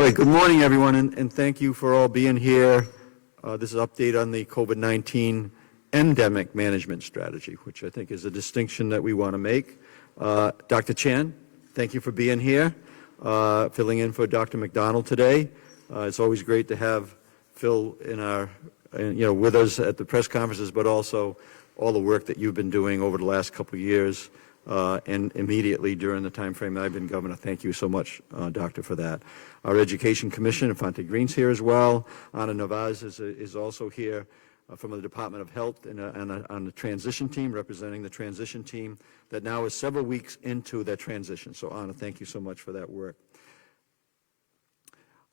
All right, good morning, everyone, and thank you for all being here. This is an update on the COVID-19 endemic management strategy, which I think is a distinction that we want to make. Dr. Chan, thank you for being here, filling in for Dr. McDonald today. It's always great to have Phil with us at the press conferences, but also all the work that you've been doing over the last couple of years and immediately during the time frame that I've been governor. Thank you so much, Doctor, for that. Our Education Commissioner, Fonte Green's here as well. Ana Navaz is also here from the Department of Health and on the transition team, representing the transition team that now is several weeks into that transition. So, Ana, thank you so much for that work.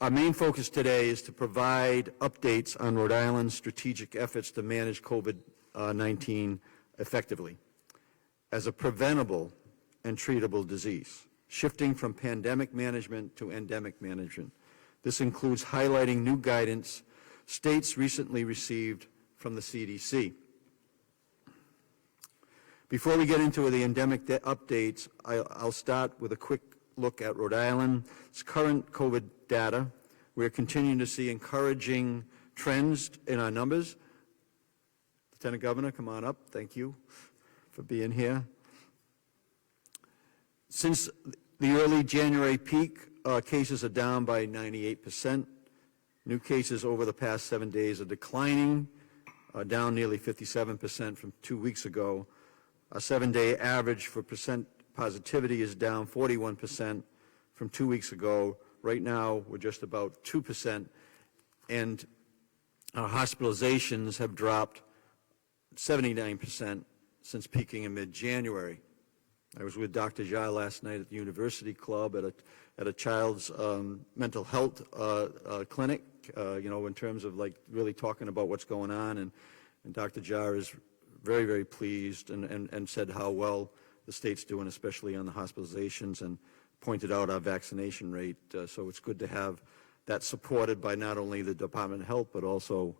Our main focus today is to provide updates on Rhode Island's strategic efforts to manage COVID-19 effectively as a preventable and treatable disease, shifting from pandemic management to endemic management. This includes highlighting new guidance states recently received from the CDC. Before we get into the endemic updates, I'll start with a quick look at Rhode Island's current COVID data. We're continuing to see encouraging trends in our numbers. Lieutenant Governor, come on up. Thank you for being here. Since the early January peak, cases are down by 98%. New cases over the past 7 days are declining, down nearly 57% from 2 weeks ago. Our 7-day average for percent positivity is down 41% from 2 weeks ago. Right now, we're just about 2%, and our hospitalizations have dropped 79% since peaking in mid-January. I was with Dr. WJAR last night at the University Club at a child's mental health clinic, in terms of like really talking about what's going on, and Dr. WJAR is very, very pleased and said how well the state's doing, especially on the hospitalizations, and pointed out our vaccination rate. So it's good to have that supported by not only the Department of Health, but also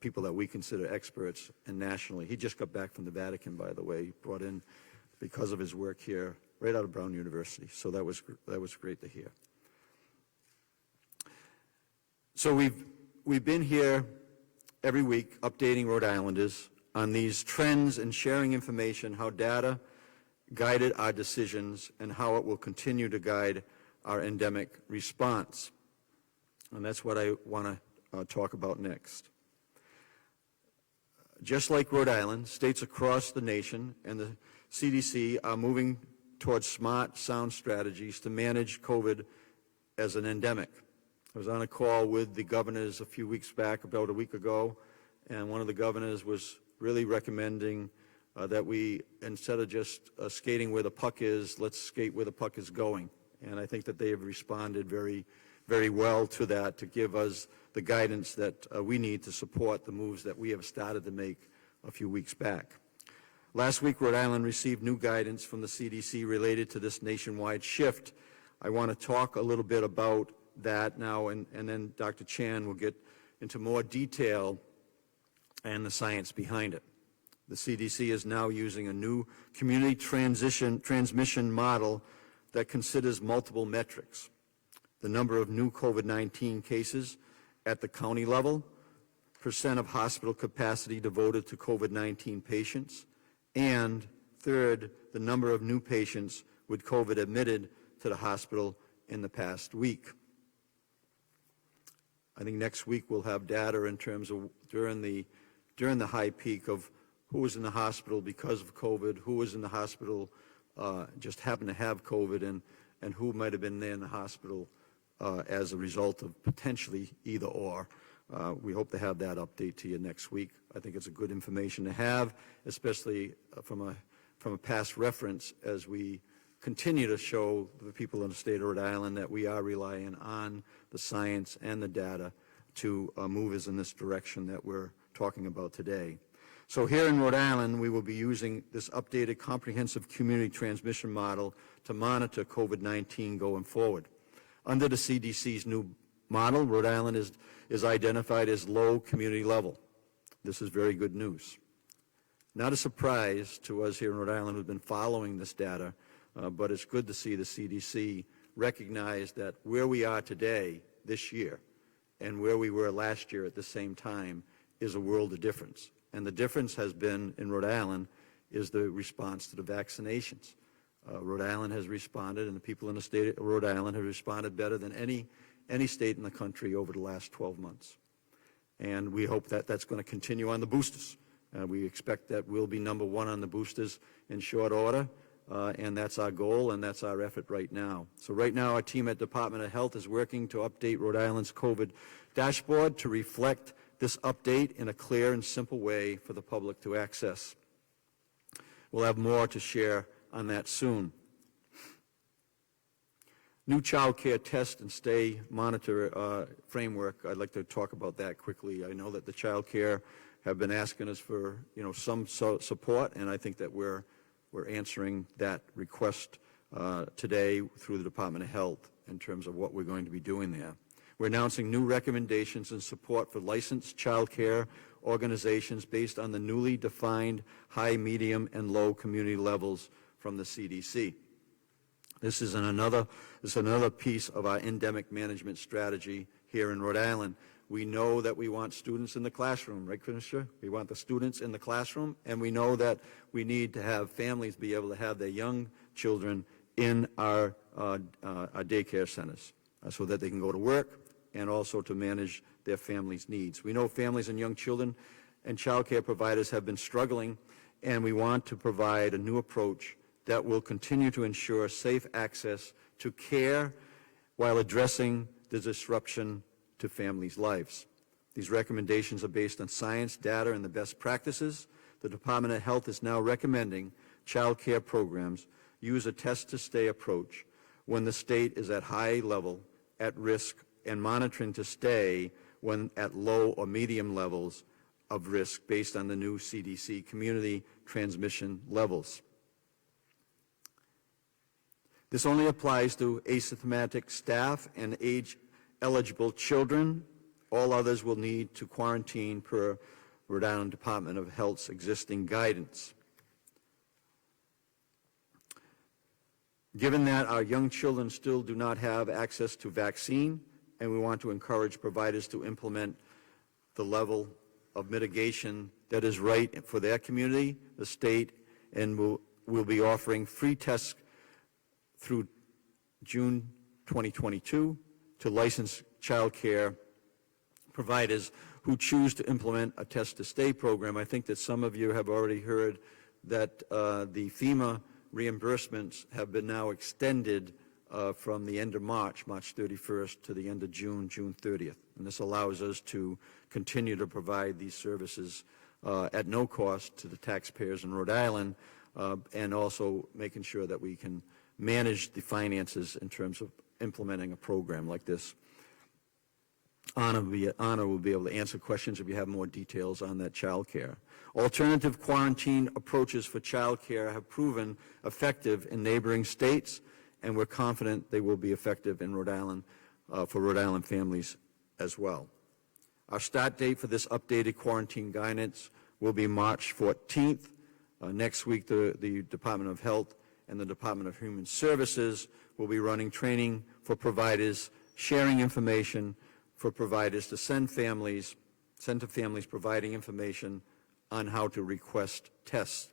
people that we consider experts and nationally. He just got back from the Vatican, by the way, brought in because of his work here, right out of Brown University. So that was great to hear. So we've been here every week updating Rhode Islanders on these trends and sharing information, how data guided our decisions and how it will continue to guide our endemic response. And that's what I want to talk about next. Just like Rhode Island, states across the nation and the CDC are moving towards smart, sound strategies to manage COVID as an endemic. I was on a call with the governors a few weeks back, about a week ago, and one of the governors was really recommending that we, instead of just skating where the puck is, let's skate where the puck is going. And I think that they have responded very, very well to that, to give us the guidance that we need to support the moves that we have started to make a few weeks back. Last week, Rhode Island received new guidance from the CDC related to this nationwide shift. I want to talk a little bit about that now, and then Dr. Chan will get into more detail and the science behind it. The CDC is now using a new community transmission model that considers multiple metrics: the number of new COVID-19 cases at the county level, percent of hospital capacity devoted to COVID-19 patients, and third, the number of new patients with COVID admitted to the hospital in the past week. I think next week we'll have data in terms of during the high peak of who was in the hospital because of COVID, who was in the hospital just happened to have COVID, and who might have been there in the hospital as a result of potentially either or. We hope to have that update to you next week. I think it's a good information to have, especially from a past reference, as we continue to show the people in the state of Rhode Island that we are relying on the science and the data to move us in this direction that we're talking about today. So here in Rhode Island, we will be using this updated comprehensive community transmission model to monitor COVID-19 going forward. Under the CDC's new model, Rhode Island is identified as low community level. This is very good news. Not a surprise to us here in Rhode Island who've been following this data, but it's good to see the CDC recognize that where we are today, this year, and where we were last year at the same time is a world of difference. And the difference has been, in Rhode Island, is the response to the vaccinations. Rhode Island has responded, and the people in the state of Rhode Island have responded better than any state in the country over the last 12 months. And we hope that that's going to continue on the boosters. We expect that we'll be number one on the boosters in short order, and that's our goal, and that's our effort right now. So right now, our team at Department of Health is working to update Rhode Island's COVID dashboard to reflect this update in a clear and simple way for the public to access. We'll have more to share on that soon. New child care test and stay monitor framework, I'd like to talk about that quickly. I know that the child care have been asking us for some support, and I think that we're answering that request today through the Department of Health in terms of what we're going to be doing there. We're announcing new recommendations and support for licensed child care organizations based on the newly defined high, medium, and low community levels from the CDC. This is another piece of our endemic management strategy here in Rhode Island. We know that we want students in the classroom, right, Commissioner? We want the students in the classroom, and we know that we need to have families be able to have their young children in our daycare centers so that they can go to work and also to manage their families' needs. We know families and young children and child care providers have been struggling, and we want to provide a new approach that will continue to ensure safe access to care while addressing the disruption to families' lives. These recommendations are based on science, data, and the best practices. The Department of Health is now recommending child care programs use a test-to-stay approach when the state is at high level, at risk, and monitoring to stay when at low or medium levels of risk based on the new CDC community transmission levels. This only applies to asymptomatic staff and age-eligible children. All others will need to quarantine per Rhode Island Department of Health's existing guidance. Given that our young children still do not have access to vaccine, and we want to encourage providers to implement the level of mitigation that is right for their community, the state, and will be offering free tests through June 2022 to licensed child care providers who choose to implement a test-to-stay program. I think that some of you have already heard that the FEMA reimbursements have been now extended from the end of March 31st, to the end of June 30th. And this allows us to continue to provide these services at no cost to the taxpayers in Rhode Island, and also making sure that we can manage the finances in terms of implementing a program like this. Anna will be able to answer questions if you have more details on that child care. Alternative quarantine approaches for child care have proven effective in neighboring states, and we're confident they will be effective in Rhode Island for Rhode Island families as well. Our start date for this updated quarantine guidance will be March 14th. Next week, the Department of Health and the Department of Human Services will be running training for providers, sharing information for providers to send to families providing information on how to request tests.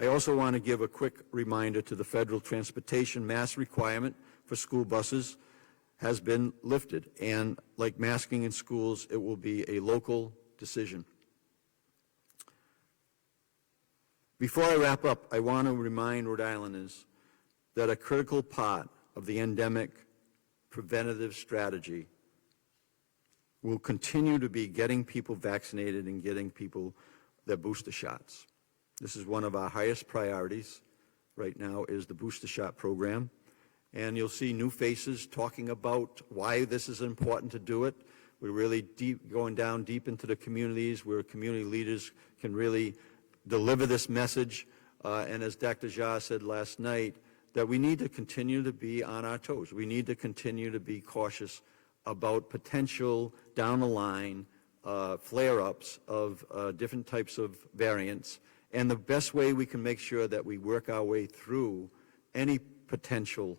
I also want to give a quick reminder to the federal transportation mask requirement for school buses has been lifted, and like masking in schools, it will be a local decision. Before I wrap up, I want to remind Rhode Islanders that a critical part of the endemic preventative strategy will continue to be getting people vaccinated and getting people their booster shots. This is one of our highest priorities right now, is the booster shot program. And you'll see new faces talking about why this is important to do it. We're really going down deep into the communities where community leaders can really deliver this message. And as Dr. WJAR said last night, that we need to continue to be on our toes. We need to continue to be cautious about potential down the line flare-ups of different types of variants. And the best way we can make sure that we work our way through any potential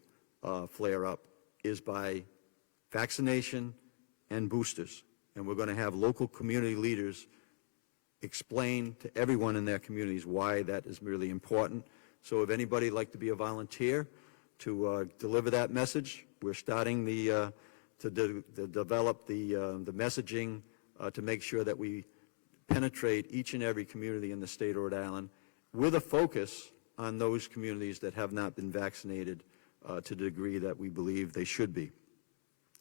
flare-up is by vaccination and boosters. And we're going to have local community leaders explain to everyone in their communities why that is really important. So if anybody would like to be a volunteer to deliver that message, we're starting to develop the messaging to make sure that we penetrate each and every community in the state of Rhode Island with a focus on those communities that have not been vaccinated to the degree that we believe they should be.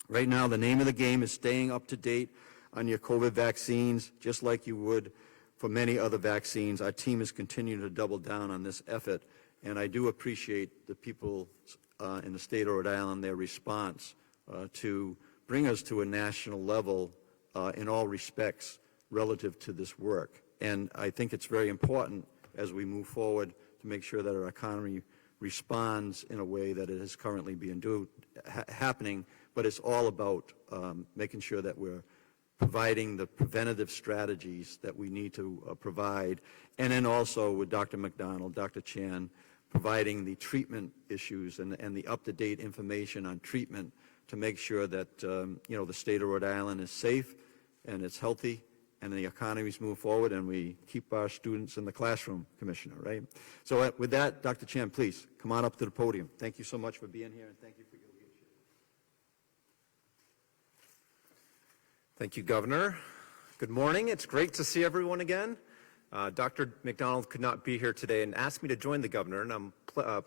Right now, the name of the game is staying up to date on your COVID vaccines, just like you would for many other vaccines. Our team is continuing to double down on this effort, and I do appreciate the people in the state of Rhode Island, their response to bring us to a national level in all respects relative to this work. And I think it's very important as we move forward to make sure that our economy responds in a way that it is currently being happening, but it's all about making sure that we're providing the preventative strategies that we need to provide, and then also with Dr. McDonald, Dr. Chan, providing the treatment issues and the up-to-date information on treatment to make sure that the state of Rhode Island is safe and it's healthy and the economies move forward and we keep our students in the classroom, Commissioner, right? So with that, Dr. Chan, please come on up to the podium. Thank you so much for being here and thank you for your leadership. Thank you, Governor. Good morning. It's great to see everyone again. Dr. McDonald could not be here today and asked me to join the Governor, and I'm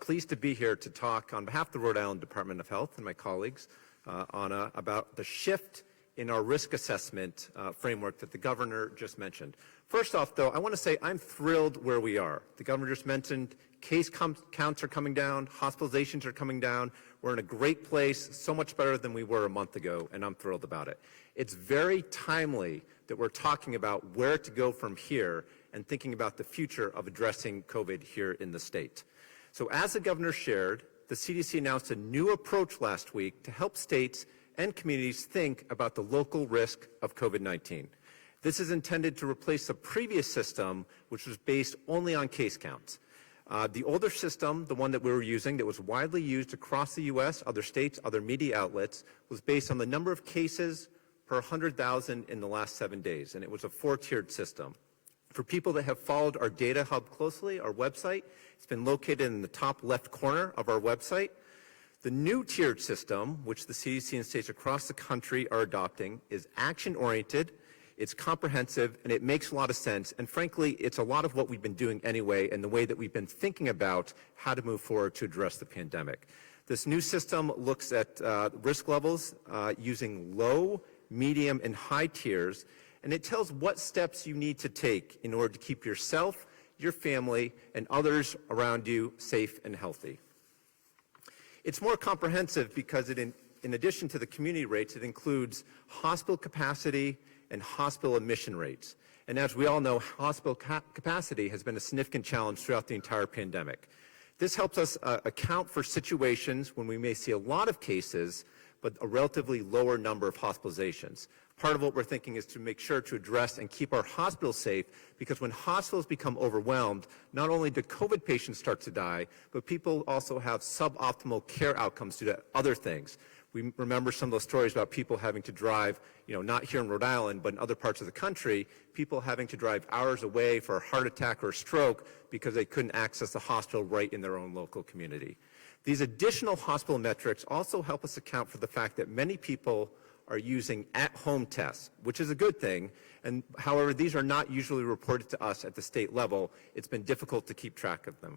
pleased to be here to talk on behalf of the Rhode Island Department of Health and my colleagues about the shift in our risk assessment framework that the Governor just mentioned. First off, though, I want to say I'm thrilled where we are. The Governor just mentioned case counts are coming down, hospitalizations are coming down. We're in a great place, so much better than we were a month ago, and I'm thrilled about it. It's very timely that we're talking about where to go from here and thinking about the future of addressing COVID here in the state. So as the Governor shared, the CDC announced a new approach last week to help states and communities think about the local risk of COVID-19. This is intended to replace the previous system, which was based only on case counts. The older system, the one that we were using that was widely used across the U.S., other states, other media outlets, was based on the number of cases per 100,000 in the last 7 days, and it was a 4-tiered system. For people that have followed our data hub closely, our website, it's been located in the top left corner of our website. The new tiered system, which the CDC and states across the country are adopting, is action-oriented, it's comprehensive, and it makes a lot of sense. And frankly, it's a lot of what we've been doing anyway and the way that we've been thinking about how to move forward to address the pandemic. This new system looks at risk levels using low, medium, and high tiers, and it tells what steps you need to take in order to keep yourself, your family, and others around you safe and healthy. It's more comprehensive because in addition to the community rates, it includes hospital capacity and hospital admission rates. And as we all know, hospital capacity has been a significant challenge throughout the entire pandemic. This helps us account for situations when we may see a lot of cases, but a relatively lower number of hospitalizations. Part of what we're thinking is to make sure to address and keep our hospitals safe, because when hospitals become overwhelmed, not only do COVID patients start to die, but people also have suboptimal care outcomes due to other things. We remember some of those stories about people having to drive, not here in Rhode Island, but in other parts of the country, people having to drive hours away for a heart attack or a stroke because they couldn't access the hospital right in their own local community. These additional hospital metrics also help us account for the fact that many people are using at-home tests, which is a good thing. And however, these are not usually reported to us at the state level. It's been difficult to keep track of them.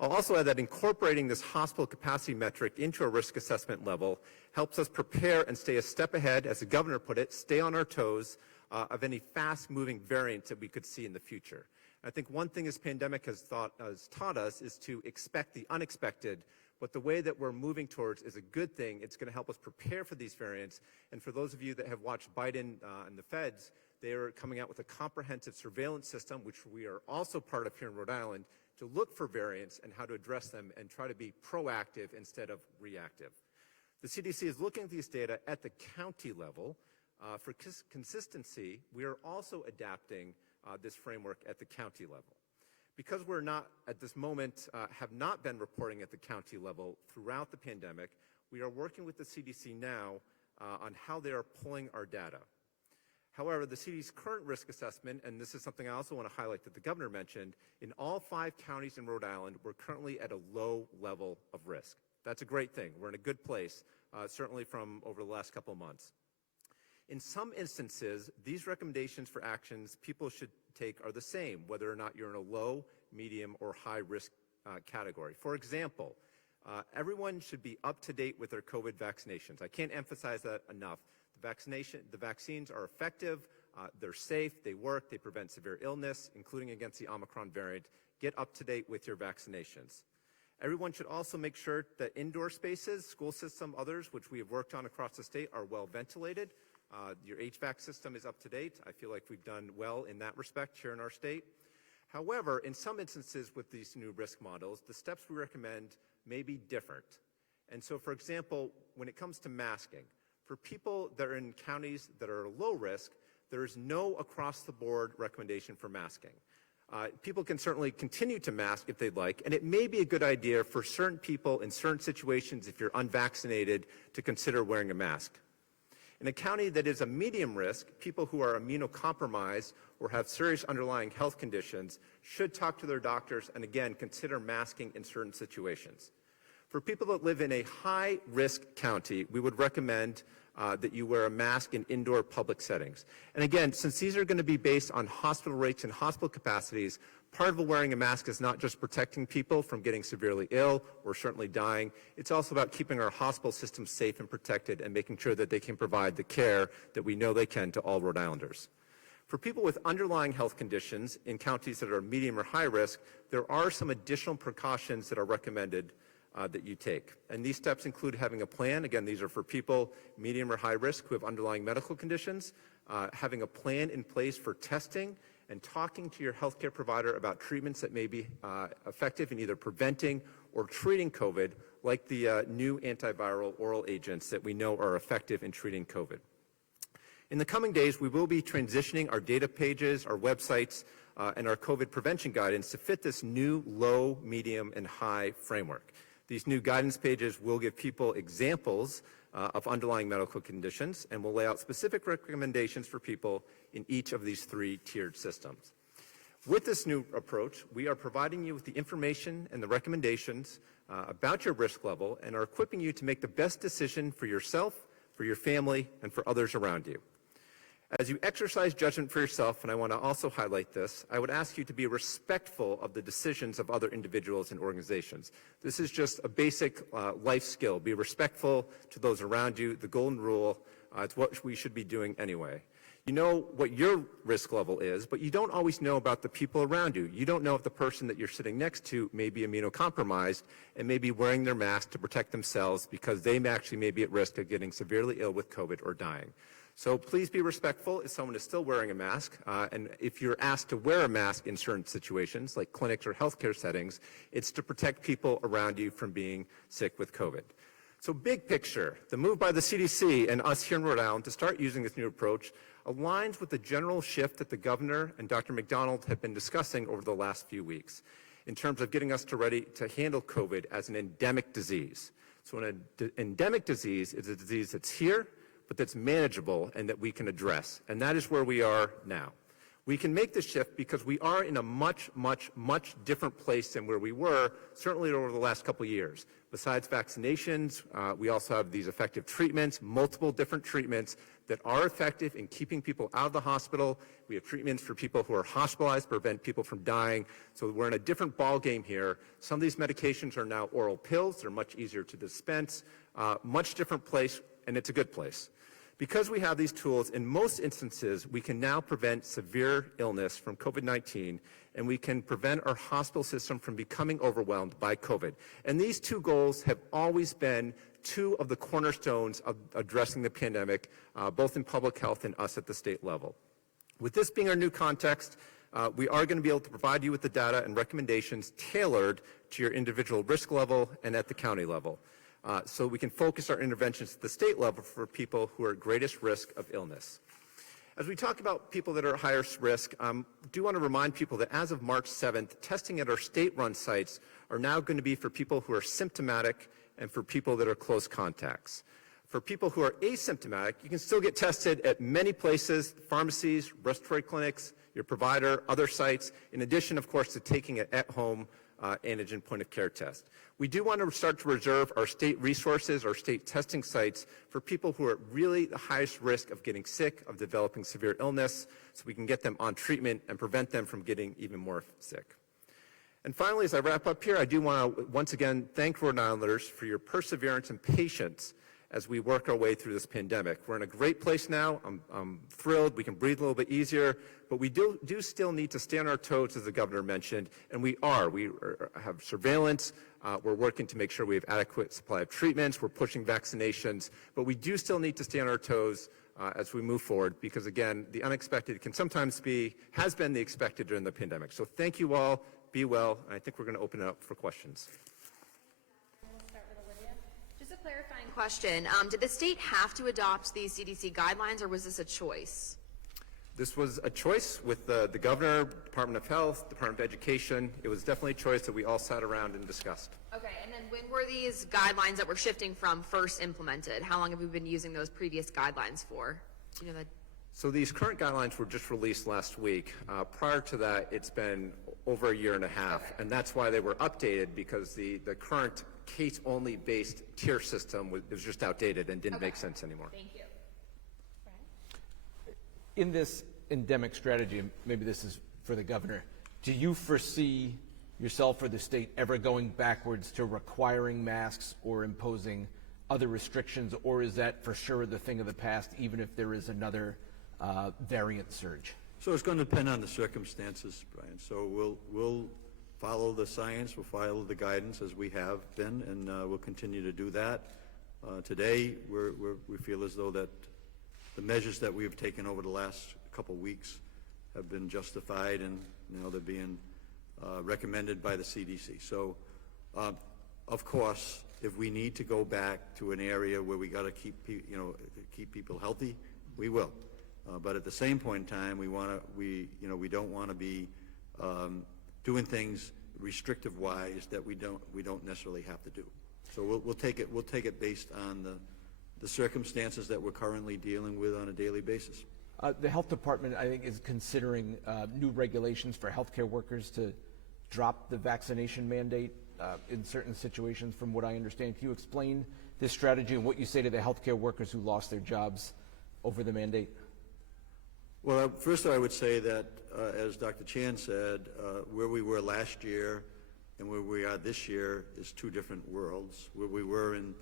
I'll also add that incorporating this hospital capacity metric into a risk assessment level helps us prepare and stay a step ahead, as the Governor put it, stay on our toes of any fast-moving variants that we could see in the future. I think one thing this pandemic has taught us is to expect the unexpected, but the way that we're moving towards is a good thing. It's going to help us prepare for these variants. And for those of you that have watched Biden and the feds, they are coming out with a comprehensive surveillance system, which we are also part of here in Rhode Island, to look for variants and how to address them and try to be proactive instead of reactive. The CDC is looking at these data at the county level. For consistency, we are also adapting this framework at the county level. Because we're not, at this moment, have not been reporting at the county level throughout the pandemic, we are working with the CDC now on how they are pulling our data. However, the CDC's current risk assessment, and this is something I also want to highlight that the governor mentioned, in all 5 counties in Rhode Island, we're currently at a low level of risk. That's a great thing. We're in a good place, certainly from over the last couple of months. In some instances, these recommendations for actions people should take are the same, whether or not you're in a low, medium, or high risk category. For example, everyone should be up to date with their COVID vaccinations. I can't emphasize that enough. The vaccines are effective, they're safe, they work, they prevent severe illness, including against the Omicron variant. Get up to date with your vaccinations. Everyone should also make sure that indoor spaces, school system, others, which we have worked on across the state, are well ventilated. Your HVAC system is up to date. I feel like we've done well in that respect here in our state. However, in some instances with these new risk models, the steps we recommend may be different. And so, for example, when it comes to masking, for people that are in counties that are low risk, there is no across-the-board recommendation for masking. People can certainly continue to mask if they'd like, and it may be a good idea for certain people in certain situations, if you're unvaccinated, to consider wearing a mask. In a county that is a medium risk, people who are immunocompromised or have serious underlying health conditions should talk to their doctors and, again, consider masking in certain situations. For people that live in a high-risk county, we would recommend that you wear a mask in indoor public settings. And again, since these are going to be based on hospital rates and hospital capacities, part of wearing a mask is not just protecting people from getting severely ill or certainly dying. It's also about keeping our hospital system safe and protected and making sure that they can provide the care that we know they can to all Rhode Islanders. For people with underlying health conditions in counties that are medium or high risk, there are some additional precautions that are recommended that you take. And these steps include having a plan. Again, these are for people medium or high risk who have underlying medical conditions, having a plan in place for testing, and talking to your healthcare provider about treatments that may be effective in either preventing or treating COVID, like the new antiviral oral agents that we know are effective in treating COVID. In the coming days, we will be transitioning our data pages, our websites, and our COVID prevention guidance to fit this new low, medium, and high framework. These new guidance pages will give people examples of underlying medical conditions and will lay out specific recommendations for people in each of these 3 tiered systems. With this new approach, we are providing you with the information and the recommendations about your risk level and are equipping you to make the best decision for yourself, for your family, and for others around you. As you exercise judgment for yourself, and I want to also highlight this, I would ask you to be respectful of the decisions of other individuals and organizations. This is just a basic life skill. Be respectful to those around you. The golden rule, it's what we should be doing anyway. You know what your risk level is, but you don't always know about the people around you. You don't know if the person that you're sitting next to may be immunocompromised and may be wearing their mask to protect themselves because they actually may be at risk of getting severely ill with COVID or dying. So please be respectful if someone is still wearing a mask, and if you're asked to wear a mask in certain situations, like clinics or healthcare settings, it's to protect people around you from being sick with COVID. So big picture, the move by the CDC and us here in Rhode Island to start using this new approach aligns with the general shift that the governor and Dr. McDonald have been discussing over the last few weeks in terms of getting us ready to handle COVID as an endemic disease. So an endemic disease is a disease that's here, but that's manageable and that we can address. And that is where we are now. We can make this shift because we are in a much, much, much different place than where we were, certainly over the last couple of years. Besides vaccinations, we also have these effective treatments, multiple different treatments that are effective in keeping people out of the hospital. We have treatments for people who are hospitalized to prevent people from dying. So we're in a different ballgame here. Some of these medications are now oral pills. They're much easier to dispense, much different place, and it's a good place. Because we have these tools, in most instances, we can now prevent severe illness from COVID-19, and we can prevent our hospital system from becoming overwhelmed by COVID. And these 2 goals have always been 2 of the cornerstones of addressing the pandemic, both in public health and us at the state level. With this being our new context, we are going to be able to provide you with the data and recommendations tailored to your individual risk level and at the county level. So we can focus our interventions at the state level for people who are at greatest risk of illness. As we talk about people that are at highest risk, do want to remind people that as of March 7th, testing at our state-run sites are now going to be for people who are symptomatic and for people that are close contacts. For people who are asymptomatic, you can still get tested at many places, pharmacies, respiratory clinics, your provider, other sites, in addition, of course, to taking an at-home antigen point-of-care test. We do want to start to reserve our state resources, our state testing sites, for people who are at really the highest risk of getting sick, of developing severe illness, so we can get them on treatment and prevent them from getting even more sick. And finally, as I wrap up here, I do want to once again thank Rhode Islanders for your perseverance and patience as we work our way through this pandemic. We're in a great place now. I'm thrilled. We can breathe a little bit easier, but we do still need to stay on our toes, as the governor mentioned, and we are. We have surveillance. We're working to make sure we have adequate supply of treatments. We're pushing vaccinations, but we do still need to stay on our toes as we move forward, because again, the unexpected can sometimes has been the expected during the pandemic. So thank you all. Be well, and I think we're going to open it up for questions. Just a clarifying question. Did the state have to adopt these CDC guidelines, or was this a choice? This was a choice with the governor, Department of Health, Department of Education. It was definitely a choice that we all sat around and discussed. Okay, and then when were these guidelines that we're shifting from first implemented? How long have we been using those previous guidelines for? Do you know that? So these current guidelines were just released last week. Prior to that, it's been over a year and a half, and that's why they were updated, because the current case-only based tier system was just outdated and didn't make sense anymore. Thank you. In this endemic strategy, and maybe this is for the governor, do you foresee yourself or the state ever going backwards to requiring masks or imposing other restrictions, or is that for sure the thing of the past, even if there is another variant surge? So it's going to depend on the circumstances, Brian. So we'll follow the science, we'll follow the guidance as we have been, and we'll continue to do that. Today, we feel as though that the measures that we have taken over the last couple weeks have been justified, and now they're being recommended by the CDC. So, of course, if we need to go back to an area where we got to keep people healthy, we will. But at the same point in time, we don't want to be doing things restrictive-wise that we don't necessarily have to do. So we'll take it based on the circumstances that we're currently dealing with on a daily basis. The health department, I think, is considering new regulations for healthcare workers to drop the vaccination mandate in certain situations, from what I understand. Can you explain this strategy and what you say to the healthcare workers who lost their jobs over the mandate? Well, first I would say that, as Dr. Chan said, where we were last year and where we are this year is two different worlds. Where we were in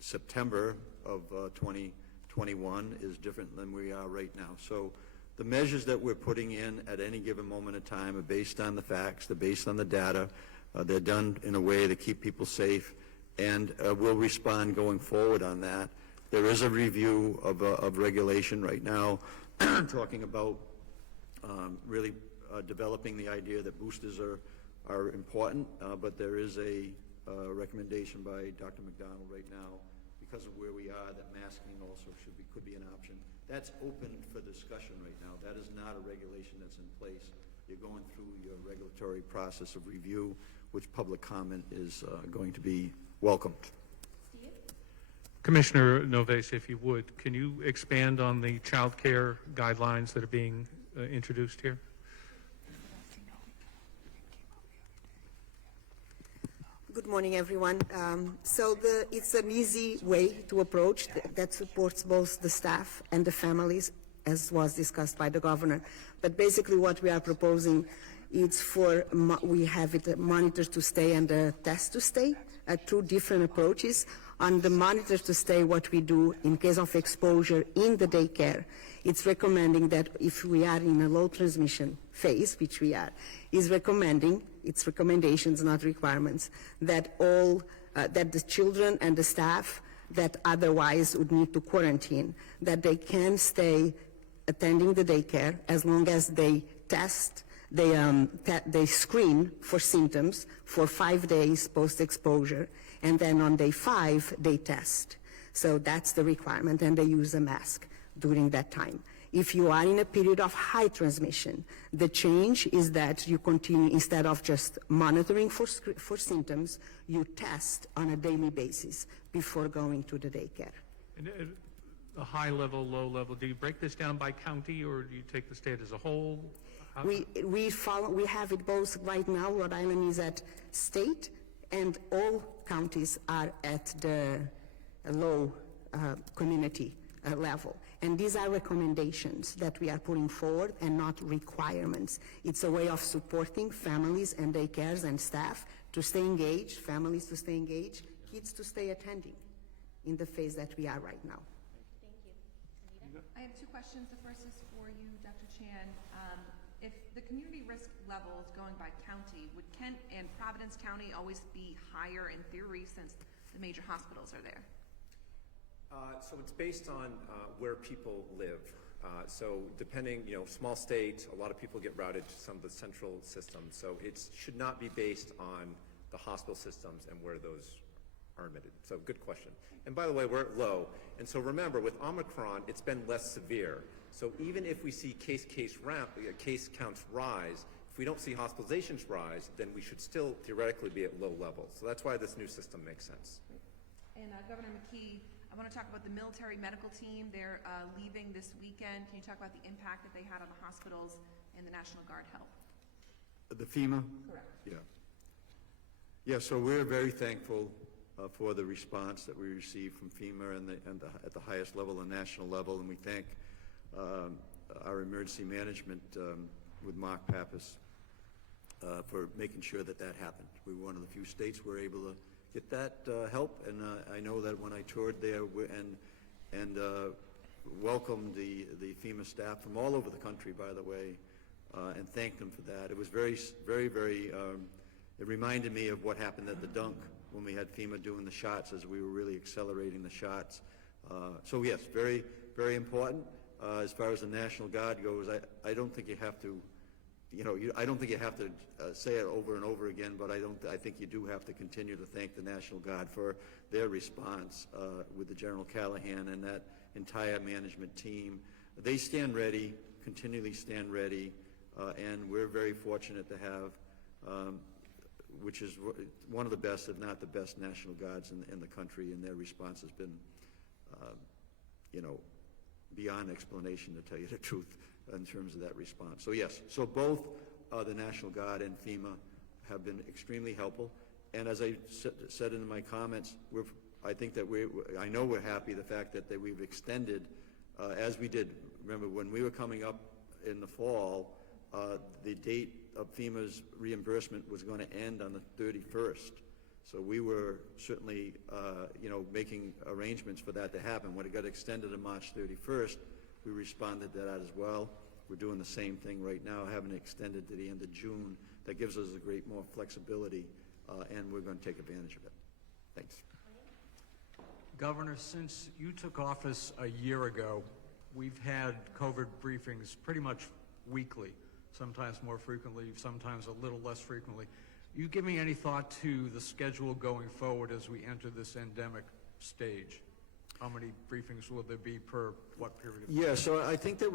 September of 2021 is different than we are right now. So the measures that we're putting in at any given moment in time are based on the facts, they're based on the data, they're done in a way to keep people safe, and we'll respond going forward on that. There is a review of regulation right now talking about really developing the idea that boosters are important, but there is a recommendation by Dr. McDonald right now, because of where we are, that masking also could be an option. That's open for discussion right now. That is not a regulation that's in place. You're going through your regulatory process of review, which public comment is going to be welcomed. Steve? Commissioner Novese, if you would, can you expand on the child care guidelines that are being introduced here? Good morning, everyone. It's an easy way to approach that supports both the staff and the families, as was discussed by the governor. But basically what we are proposing is we have it monitors to stay and test to stay, two different approaches. On the monitors to stay, what we do in case of exposure in the daycare, it's recommending that if we are in a low transmission phase, which we are, is recommending, it's recommendations, not requirements, that that the children and the staff that otherwise would need to quarantine, that they can stay attending the daycare as long as they test, they screen for symptoms for 5 days post-exposure, and then on day 5 they test. So that's the requirement, and they use a mask during that time. If you are in a period of high transmission, the change is that you continue, instead of just monitoring for symptoms, you test on a daily basis before going to the daycare. And, a high level, low level, do you break this down by county, or do you take the state as a whole? We have it both right now. Rhode Island is at state, and all counties are at the low community level. And these are recommendations that we are putting forward and not requirements. It's a way of supporting families and daycares and staff to stay engaged, families to stay engaged, kids to stay attending in the phase that we are right now. Thank you. Anita? I have two questions. The first is for you, Dr. Chan. If the community risk levels going by county, would Kent and Providence County always be higher in theory since the major hospitals are there? So it's based on where people live. So depending, small state, a lot of people get routed to some of the central systems. So it should not be based on the hospital systems and where those are admitted. So good question. And by the way, we're at low. And so remember, with Omicron, it's been less severe. So even if we see case counts rise, if we don't see hospitalizations rise, then we should still theoretically be at low levels. So that's why this new system makes sense. And Governor McKee, I want to talk about the military medical team. They're leaving this weekend. Can you talk about the impact that they had on the hospitals and the National Guard help? The FEMA? Correct. Yeah. Yeah, so we're very thankful for the response that we received from FEMA at the highest level, the national level, and we thank our emergency management with Mark Pappas for making sure that happened. We were one of the few states who were able to get that help, and I know that when I toured there and welcomed the FEMA staff from all over the country, by the way, and thanked them for that. It was very, very, it reminded me of what happened at the Dunk when we had FEMA doing the shots as we were really accelerating the shots. So yes, very, very important. As far as the National Guard goes, I don't think you have to, I don't think you have to say it over and over again, but I think you do have to continue to thank the National Guard for their response with the General Callahan and that entire management team. They stand ready, continually stand ready, and we're very fortunate to have, which is one of the best, if not the best, National Guards in the country, and their response has been, beyond explanation, to tell you the truth, in terms of that response. So yes, so both the National Guard and FEMA have been extremely helpful. And as I said in my comments, I know we're happy the fact that we've extended, as we did. Remember, when we were coming up in the fall, the date of FEMA's reimbursement was going to end on the 31st. So we were certainly, making arrangements for that to happen. When it got extended to March 31st, we responded to that as well. We're doing the same thing right now, having it extended to the end of June. That gives us a great more flexibility, and we're going to take advantage of it. Thanks. Governor, since you took office a year ago, we've had COVID briefings pretty much weekly, sometimes more frequently, sometimes a little less frequently. You give me any thought to the schedule going forward as we enter this endemic stage? How many briefings will there be per what period of time? Yeah, so I think that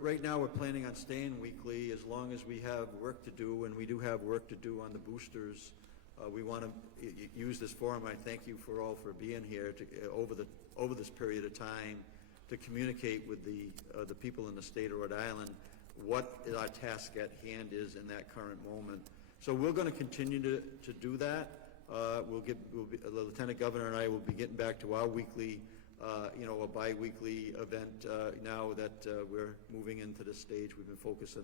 right now we're planning on staying weekly as long as we have work to do, and we do have work to do on the boosters. We want to use this forum. I thank you for being here over this period of time to communicate with the people in the state of Rhode Island what our task at hand is in that current moment. So we're going to continue to do that. The Lieutenant Governor and I will be getting back to our weekly, a bi-weekly event now that we're moving into this stage. We've been focusing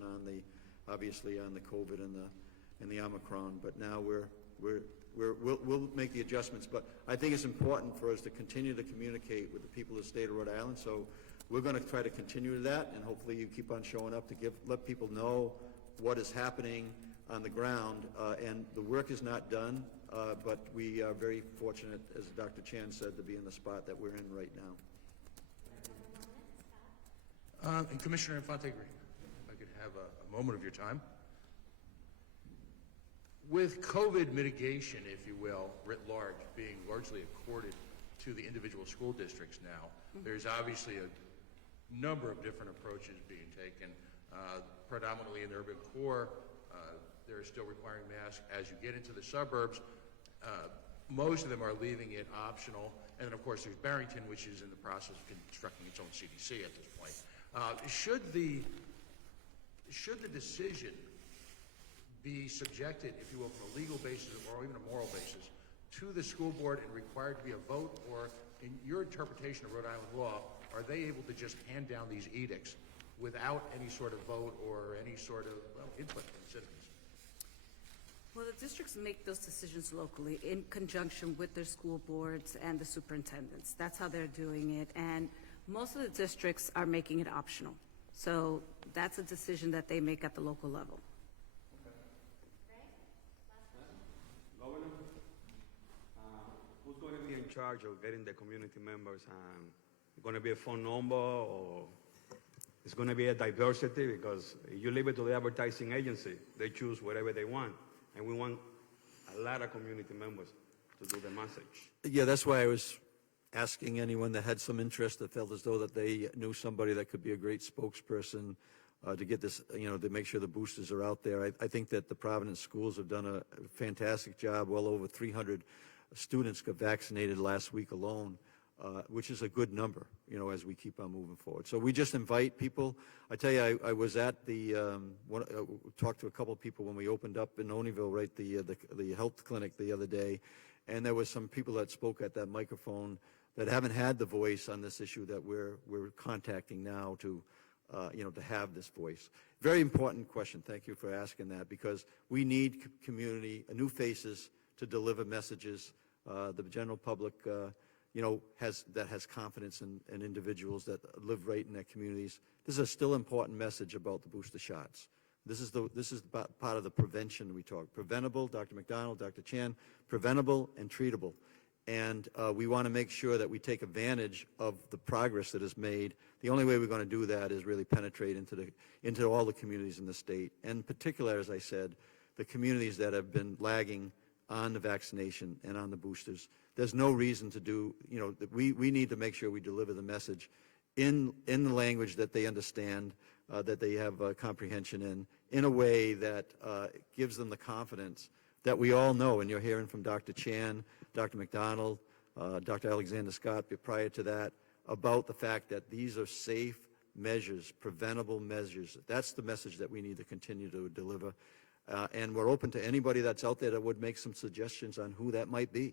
obviously on the COVID and the Omicron, but now we'll make the adjustments. But I think it's important for us to continue to communicate with the people of the state of Rhode Island. So we're going to try to continue that, and hopefully you keep on showing up to let people know what is happening on the ground. And the work is not done, but we are very fortunate, as Dr. Chan said, to be in the spot that we're in right now. And Commissioner Infante Green, if I could have a moment of your time. With COVID mitigation, if you will, writ large, being largely accorded to the individual school districts now, there's obviously number of different approaches being taken. Predominantly in the urban core, they're still requiring masks. As you get into the suburbs, most of them are leaving it optional. And then, of course, there's Barrington, which is in the process of constructing its own CDC at this point. Should the decision be subjected, if you will, from a legal basis or even a moral basis, to the school board and required to be a vote, or in your interpretation of Rhode Island law, are they able to just hand down these edicts without any sort of vote or any sort of input from citizens? Well, the districts make those decisions locally in conjunction with their school boards and the superintendents. That's how they're doing it, and most of the districts are making it optional. So that's a decision that they make at the local level. Governor, who's going to be in charge of getting the community members? Going to be a phone number, or it's going to be a diversity? Because you leave it to the advertising agency, they choose whatever they want, and we want a lot of community members to do the message. Yeah, that's why I was asking anyone that had some interest, that felt as though that they knew somebody that could be a great spokesperson to get this, to make sure the boosters are out there. I think that the Providence schools have done a fantastic job. Well over 300 students got vaccinated last week alone, which is a good number, as we keep on moving forward. So we just invite people. I tell you, I was at the, talked to a couple of people when we opened up in Oneyville, right, the health clinic the other day, and there was some people that spoke at that microphone that haven't had the voice on this issue that we're contacting now to have this voice. Very important question. Thank you for asking that, because we need community, new faces to deliver messages. The general public, has confidence in individuals that live right in their communities. This is a still important message about the booster shots. This is part of the prevention we talk. Preventable, Dr. McDonald, Dr. Chan, preventable and treatable. And we want to make sure that we take advantage of the progress that is made. The only way we're going to do that is really penetrate into all the communities in the state, and in particular, as I said, the communities that have been lagging on the vaccination and on the boosters. There's no reason to do, we need to make sure we deliver the message in the language that they understand, that they have comprehension in a way that gives them the confidence that we all know, and you're hearing from Dr. Chan, Dr. McDonald, Dr. Alexander Scott prior to that, about the fact that these are safe measures, preventable measures. That's the message that we need to continue to deliver. And we're open to anybody that's out there that would make some suggestions on who that might be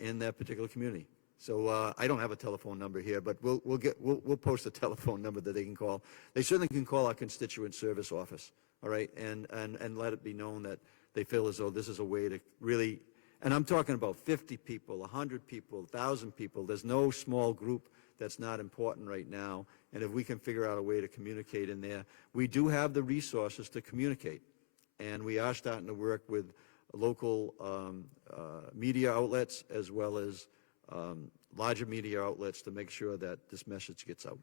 in that particular community. So I don't have a telephone number here, but we'll post a telephone number that they can call. They certainly can call our constituent service office, all right, and let it be known that they feel as though this is a way to really, and I'm talking about 50 people, 100 people, 1,000 people. There's no small group that's not important right now, and if we can figure out a way to communicate in there, we do have the resources to communicate, and we are starting to work with local media outlets as well as larger media outlets to make sure that this message gets out.